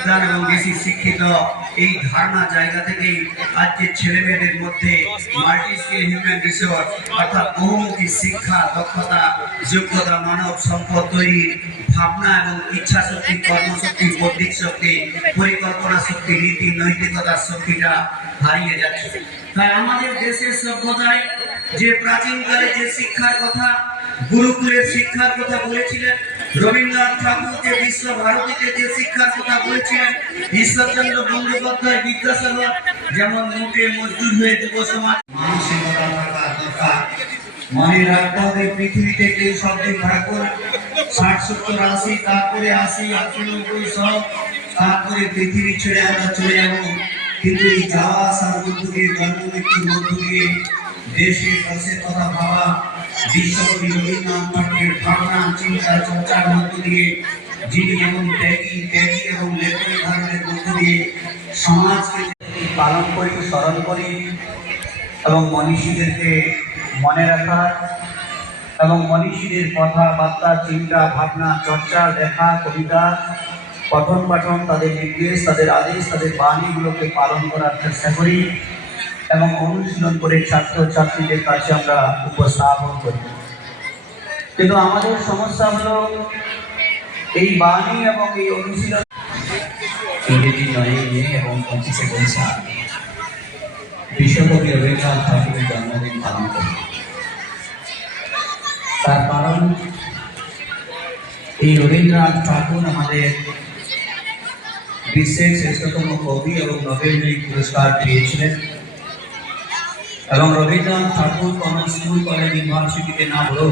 বিদ্বান এবং বেশি শিক্ষিত এই ধারণা জায়গা থেকেই আজকের ছেলে মেয়েদের মধ্যে মাল্টি স্কিল হিউম্যান রিসোর্স অর্থাৎ বহুমুখী শিক্ষা, দক্ষতা, যোগ্যতা, মানব সম্পদ তৈরির ভাবনা এবং ইচ্ছা শক্তি, কর্মশক্তি, বৌদ্ধিক শক্তি, পরিকল্পনা শক্তি, নীতি নৈতিকতার শক্তিটা হারিয়ে যাচ্ছে। তাই আমাদের দেশের সভ্যতায় যে প্রাচীনকালে যে শিক্ষার কথা, গুরুকুলের শিক্ষার কথা বলেছিলেন, রবীন্দ্রনাথ ঠাকুর যে বিশ্বভারতীতে যে শিক্ষার কথা বলেছিলেন, ঈশ্বরচন্দ্র বন্দ্যোপাধ্যায়, বিদ্যাসাগর যেমন মুখে মজদুর হয়ে যুব সমাজ মানসিকতা থাকা দরকার। মনে রাখতে হবে পৃথিবীতে কেউ সবদিন ভাগ করে 60, 70, 80, তারপরে 80, 90, 100, তারপরে পৃথিবী ছেড়ে আমরা চলে যাবো। কিন্তু এই যাওয়া আসার মধ্য দিয়ে, জন্ম মৃত্যুর মধ্য দিয়ে দেশে দেশের কথা ভাবা, বিশ্বকবি রবীন্দ্রনাথ ঠাকুরের ভাবনা চিন্তা চর্চার মধ্য দিয়ে যিনি এবং ত্যাগী এবং লেখনী ধারণের মধ্য দিয়ে সমাজকে পালন করি, স্মরণ করি এবং মনীষীদেরকে মনে রাখা এবং মনীষীদের কথাবার্তা, চিন্তা, ভাবনা, চর্চা, লেখা, কবিতা, পঠন পাঠন, তাদের নির্দেশ, তাদের আদেশ, তাদের বাণীগুলোকে পালন করার চেষ্টা করি এবং অনুশীলন করে ছাত্রছাত্রীদের কাছে আমরা উপস্থাপন করি। কিন্তু আমাদের সমস্যা হলো এই বাণী এবং এই অনুশীলন ইংরেজি 9 মে এবং 25শে বৈশাখ বিশ্বকবি রবীন্দ্রনাথ ঠাকুরের জন্মদিন পালন করি। তার কারণ এই রবীন্দ্রনাথ ঠাকুর আমাদের বিশ্বের শ্রেষ্ঠতম কবি এবং নোবেল পুরস্কার পেয়েছিলেন এবং রবীন্দ্রনাথ ঠাকুর কোনো স্কুল, কলেজ, ইউনিভার্সিটিতে না পড়েও